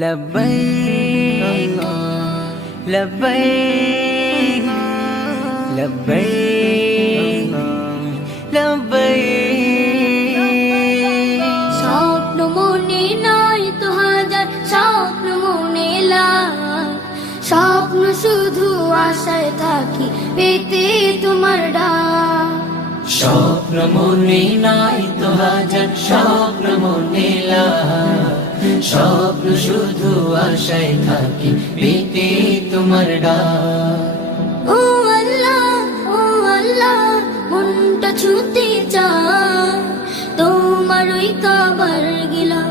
লব্বৈক লব্বৈক লব্বৈক লব্বৈক। স্বপ্ন মনে নয় তো হাজার, স্বপ্ন মনে লাখ, স্বপ্ন শুধু আশায় থাকি পেতে তোমার ডাক। স্বপ্ন মনে নাই তো হাজার, স্বপ্ন মনে লাখ, স্বপ্ন শুধু আশায় থাকি পেতে তোমার ডাক। ও আল্লাহ, ও আল্লাহ, মনটা ছুতে চায় তোমার ওই কাবার গিলা।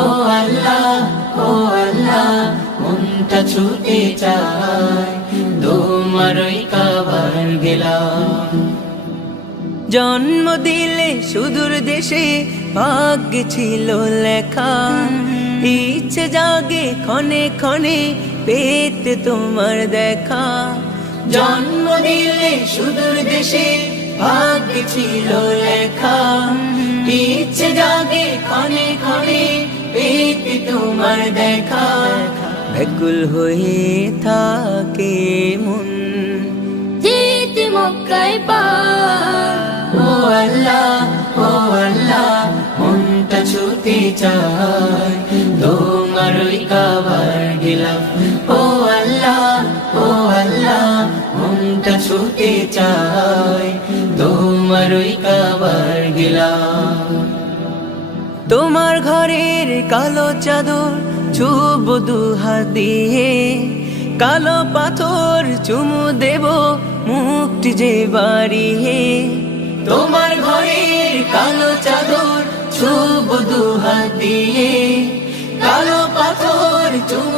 ও আল্লাহ, ও আল্লাহ, মনটা ছুতে চায় তোমার ওই কাবার গেলা। জন্ম দিলে সুদূর দেশে ভাগ্যে ছিল লেখা, ইচ্ছে জাগে ক্ষণে ক্ষণে পেতে তোমার দেখা। জন্ম দিলে সুদূর দেশে ভাগ্যে ছিল লেখা, ইচ্ছে জাগে ক্ষণে ক্ষণে পেতে তোমার দেখা। ব্যাকুল হয়ে থাকে মন যেতে মক্কায় পার। ও আল্লাহ, ও আল্লাহ, মনটা ছুতে চায় তোমার ওই কাবার গেলা। ও আল্লাহ, ও আল্লাহ, মনটা ছুতে চায় তোমার ওই কাবার গেলা। তোমার ঘরের কালো চাদর ছুব দুহাত দিয়ে, কালো পাথর চুমু দেব মুক্তি যে বাড়িয়ে। তোমার ঘরের কালো চাদর ছুব দুহাত দিয়ে, কালো পাথর চুমু